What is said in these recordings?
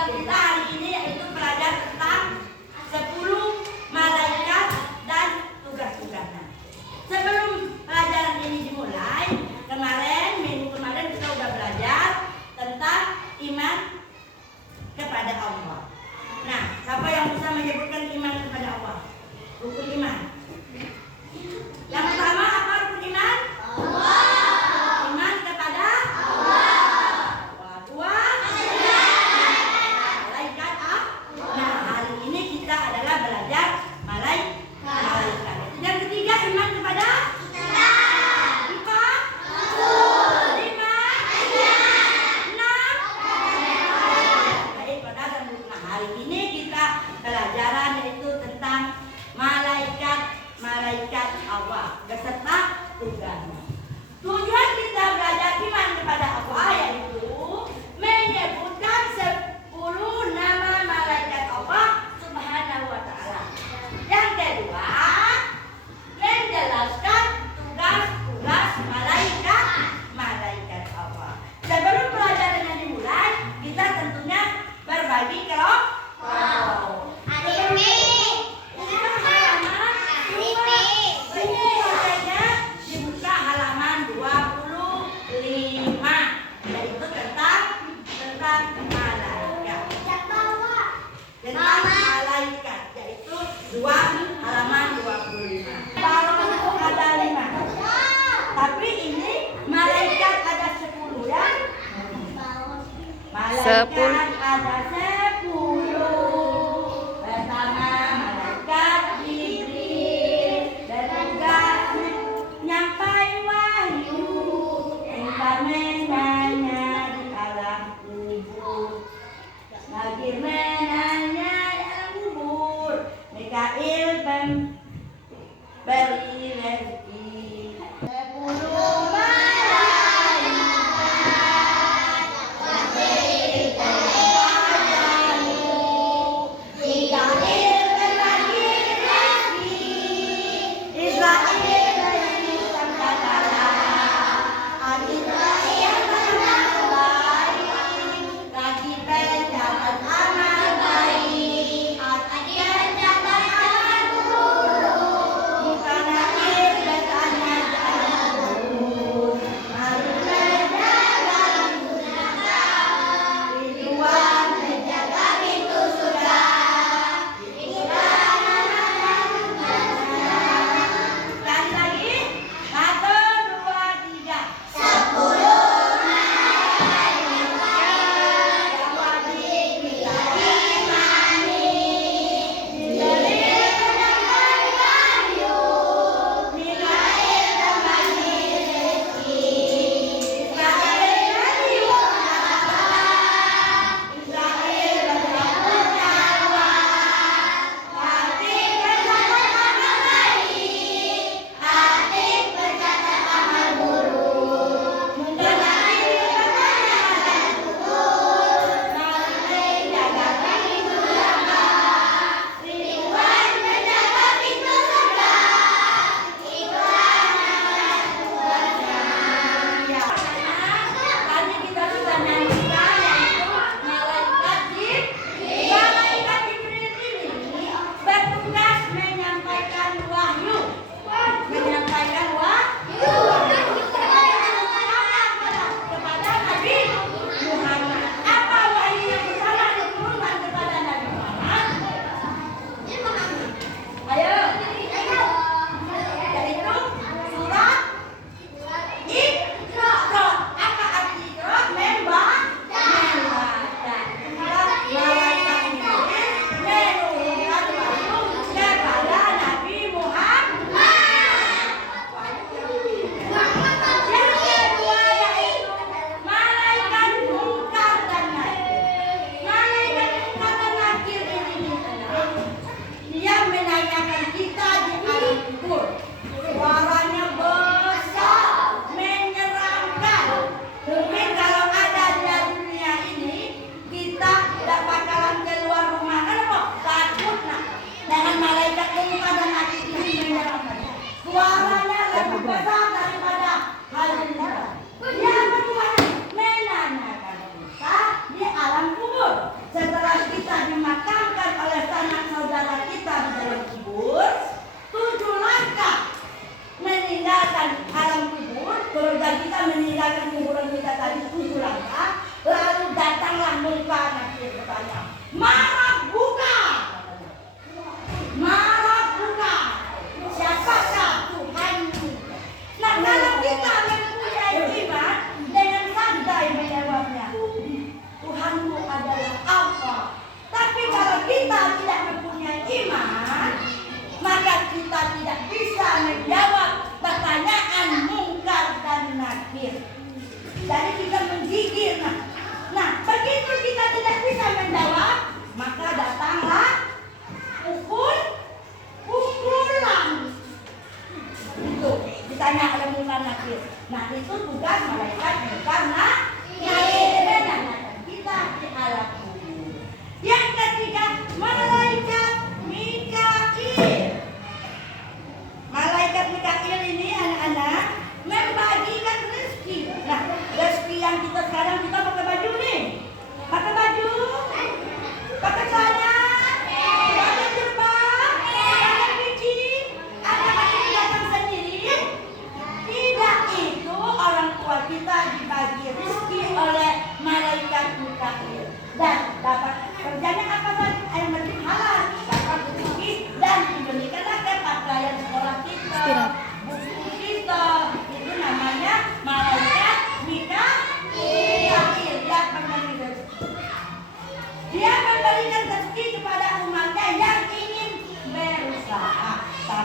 tugas kita hari ini yaitu belajar tentang 10 malaikat dan tugas-tugasnya. Sebelum pelajaran ini dimulai, minggu kemarin kita sudah belajar tentang iman kepada Allah. Nah, siapa yang bisa menyebutkan iman kepada Allah? Rukun iman. Yang pertama apa rukun iman? Allah. Iman kepada Allah. Tuhan. Malaikat. Nah, hari ini kita adalah belajar malaikat. Yang ketiga iman kepada pelajaran yaitu tentang malaikat Allah beserta tugasnya. Tujuan kita belajar iman kepada Allah yaitu menyebutkan 10 nama malaikat Allah Subhanahu wa taala. Yang kedua, menjelaskan tugas-tugas malaikat Allah. Sebelum pelajarannya dimulai, kita tentunya berbagi kelompok. Dibuka halaman 25, yaitu tentang malaikat. Tentang malaikat, yaitu halaman 25. Kalau itu ada 5. Tapi ini malaikat ada 10 ya. Malaikat ada 10. Pertama malaikat Jibril, dan tugasnya nyampai wahyu, entah menanya di alam kubur, lagi menanya di alam kubur. Mikail beri rezeki. 10 malaikat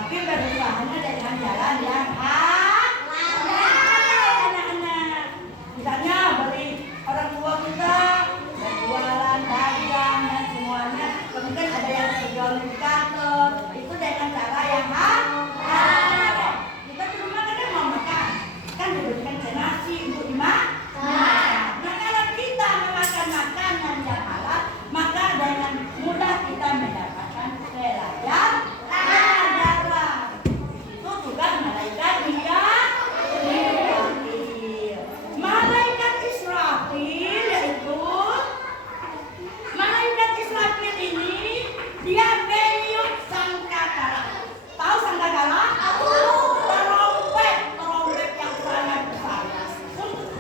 tapi berusahanya dengan jalan yang halal, anak-anak. Misalnya beli orang tua kita berjualan, dagang dan semuanya, mungkin ada yang berjualan di kantor, itu dengan cara yang halal. Kita di rumah kadang mau makan, kan diberikan nasi untuk dimakan. Nah kalau kita memakan makanan yang halal, maka dengan mudah kita mendapatkan pelajaran. Itu juga malaikat Israfil, yaitu malaikat Israfil ini dia meniup sangkakala. Tahu sangkakala? Trompet yang sangat besar.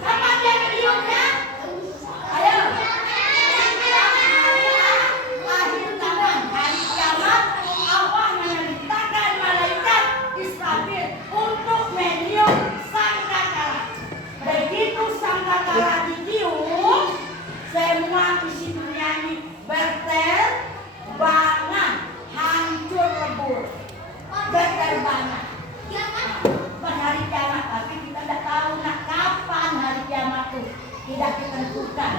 Kapan dia meniupnya? Ayo. Akhir zaman, hari kiamat, Allah memerintahkan malaikat Israfil untuk meniup sangkakala. Begitu sangkakala ditiup, semua isi dunia ini berterbangan, hancur lebur, berterbangan. Pada hari kiamat, tapi kita tidak tahu nak kapan hari kiamat itu, tidak ditentukan.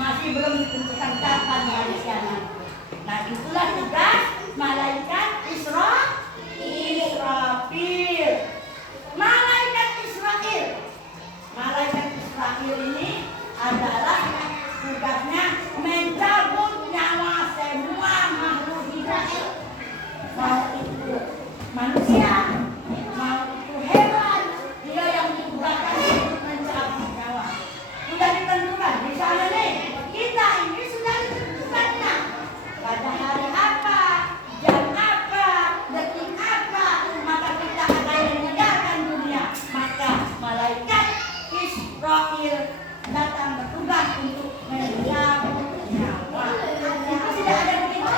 Masih belum ditentukan kapan hari kiamat. Nah itulah tugas malaikat Israfil. Malaikat Israfil ini adalah tugasnya mencabut nyawa semua makhluk hidup. Mau itu manusia, mau itu hewan, dia yang digunakan untuk mencabut nyawa. Sudah ditentukan. Misalnya nih, kita ini sudah ditentukannya. Pada hari apa, jam apa, detik apa, maka kita akan meninggalkan dunia. Maka malaikat Israfil datang bertugas untuk mencabut nyawa. Itu tidak ada begitu.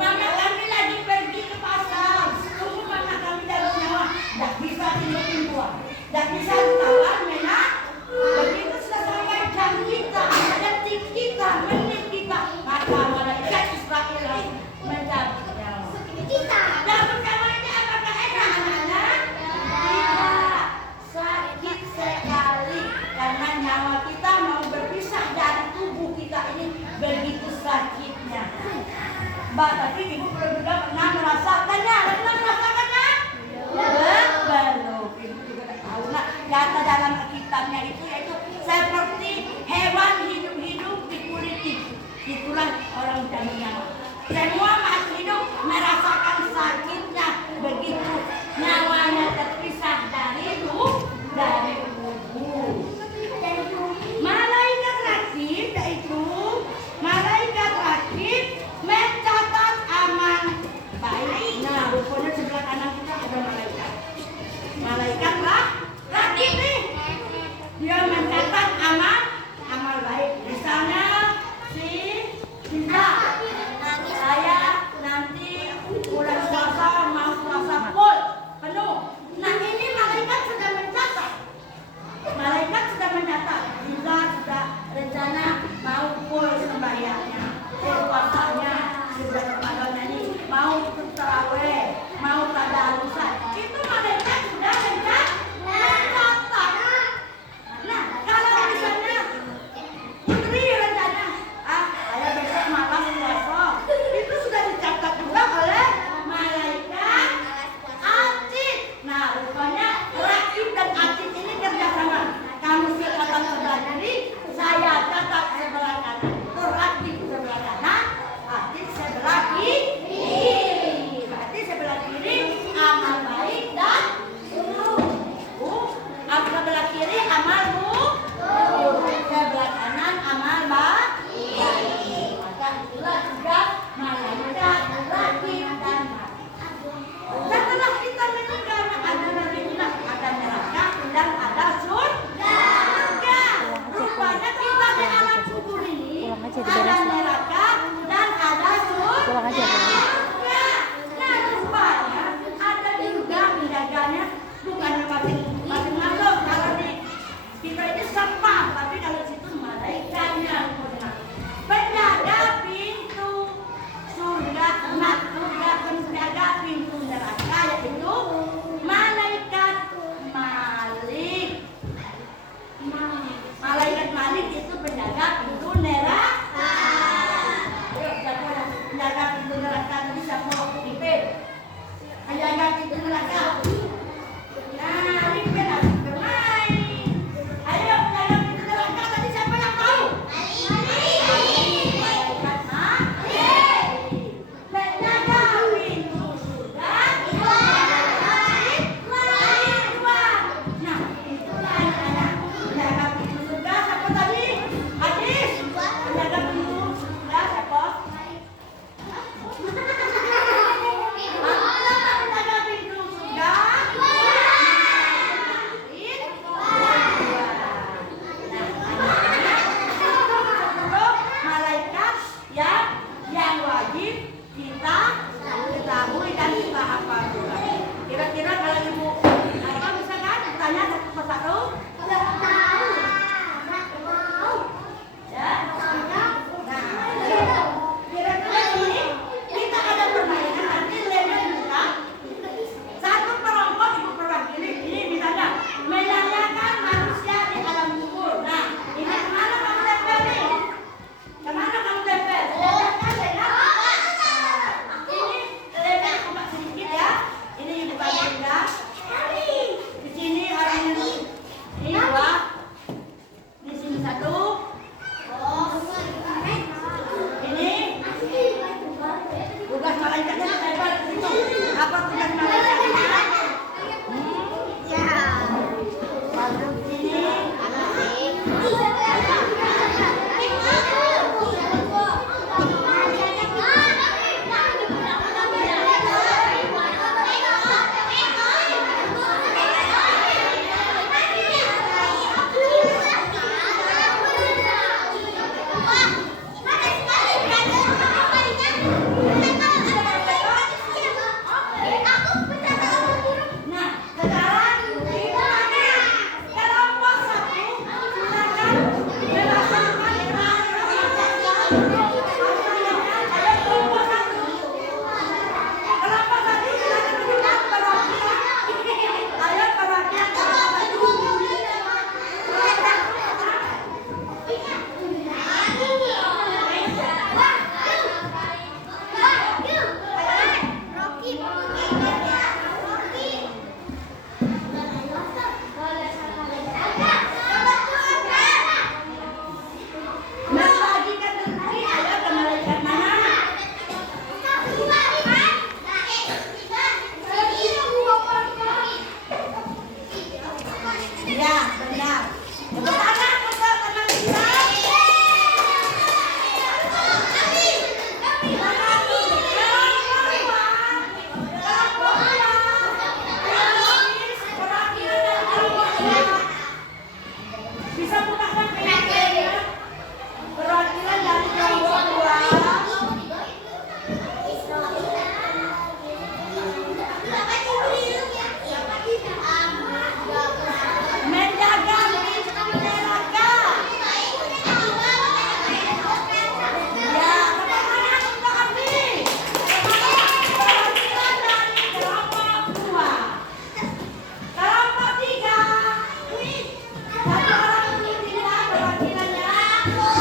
Maka kami lagi pergi ke pasar. Tunggu mana kami dapat nyawa. Tidak bisa tidur-tidur. Tidak bisa tawar menang. Begitu sudah sampai jam kita, detik kita, menit kita, maka malaikat Israfil mencabut nyawa. Cabut nyawa ini apakah enak anak-anak? Tidak. Sakit sekali karena nyawa kita mau berpisah dari tubuh kita ini begitu sakitnya. Mbak, tapi ibu belum juga pernah merasakannya. Pernah merasakannya? Belum. Ibu juga tidak tahu. Nah, kata dalam kitabnya itu yaitu seperti hewan hidup-hidup dikuliti. Itulah orang jamin nyawa. Semua makhluk hidup merasakan sakitnya begitu nyawanya terpisah dari tubuh. Malaikat rakib, yaitu malaikat rakib mencatat amal baik. Nah, rupanya sebelah kanan kita ada malaikat. Malaikat rakib nih, dia mencatat amal baik. Misalnya si Cinta, saya nanti bulan puasa mau puasa full penuh. Nah ini malaikat sudah mencatat. Cinta sudah rencana mau full sembahyangnya, puasanya sudah Ramadan ini, mau ikut tarawih, mau tadarusan. Itu malaikat sudah mencatat. Nah kalau misalnya putri rencana, saya besok malam puasa, itu sudah dicatat juga oleh malaikat atid. Nah rupanya rakib dan atid ini kerjasama. Kamu catat sebelah kiri, saya catat sebelah kanan. Itu rakib sebelah kanan, atid sebelah kiri. Berarti sebelah kiri amal baik dan buruk. Sebelah kiri amal buruk, sebelah kanan amal baik. Maka itulah juga malaikat rakib dan atid. Setelah kita meninggal, ada neraka dan ada surga. Rupanya kita Terus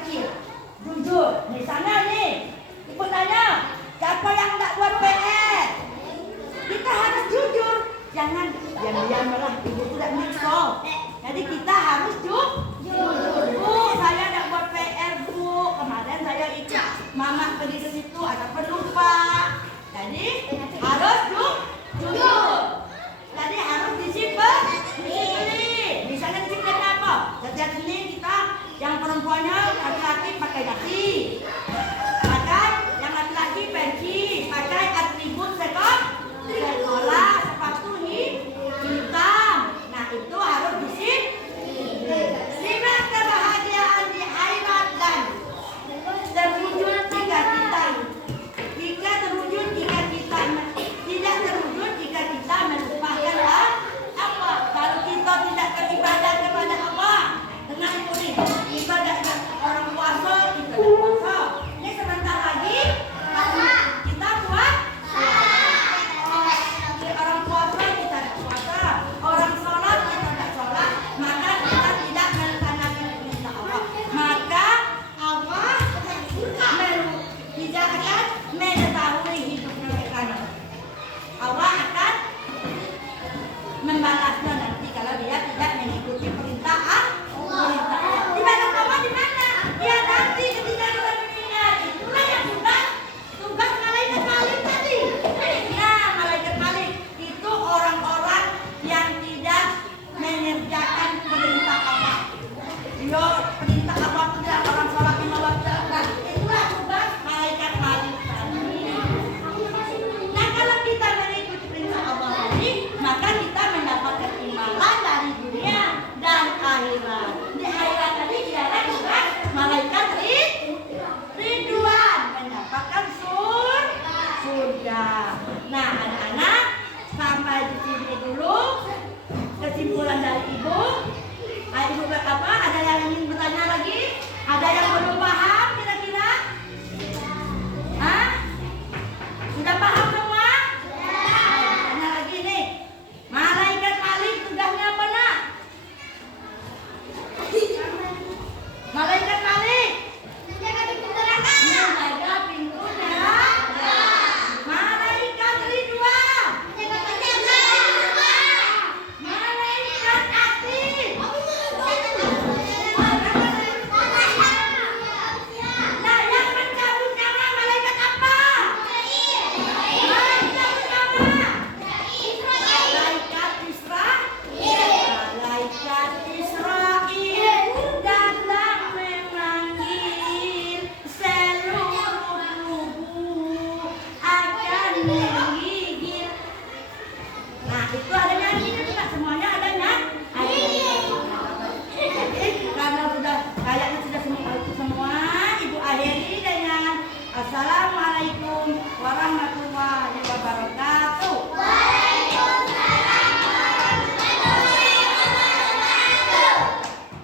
kecil. Jujur. Misalnya nih, ibu tanya, siapa yang tidak buat PR? Kita harus jujur. Jangan diam-diam malah ibu tidak mikso. Jadi kita harus jujur. Bu, saya tidak buat PR, Bu. Kemarin saya ikut mama pergi ke situ, ada pelupa. Jadi harus jujur. Jadi harus disiplin. Misalnya disiplin apa? Sejak ini kita yang perempuannya laki-laki pakai dasi, pakai yang laki-laki peci, pakai atribut sekolah, sepatu hitam. Nah itu harus disiplin. Lima kebahagiaan di akhirat dan terwujud jika kita tidak terwujud jika kita melupakan apa? Kalau kita tidak beribadah kepada Allah dengan ini ibadah orang puasa kita tidak puasa. Ini sebentar lagi kita puasa. Orang puasa kita tidak puasa, orang sholat kita tidak sholat, maka kita tidak melaksanakan perintah Allah. Maka Allah tidak akan mengetahui hidupnya mereka. Allah akan membalasnya nanti kalau dia tidak mengikuti perintah Allah. Di mana Allah di mana? Dia nanti ketika kita meninggal. Itulah yang tugas malaikat malik tadi. Nah, malaikat malik itu orang-orang yang tidak mengerjakan perintah Allah. Yo, perintah Allah tidak orang sholat 5 waktu. Nah, itulah tugas malaikat malik tadi. Nah, kalau kita mengikuti perintah Allah tadi, maka kita mendapatkan imbalan dari dunia dan akhirat. Di akhirat tadi ialah tugas malaikat ridwan mendapatkan surga. Nah, anak-anak sampai di sini dulu kesimpulan dari ibu. Ibu berapa? Ada yang ingin bertanya lagi? Ada yang belum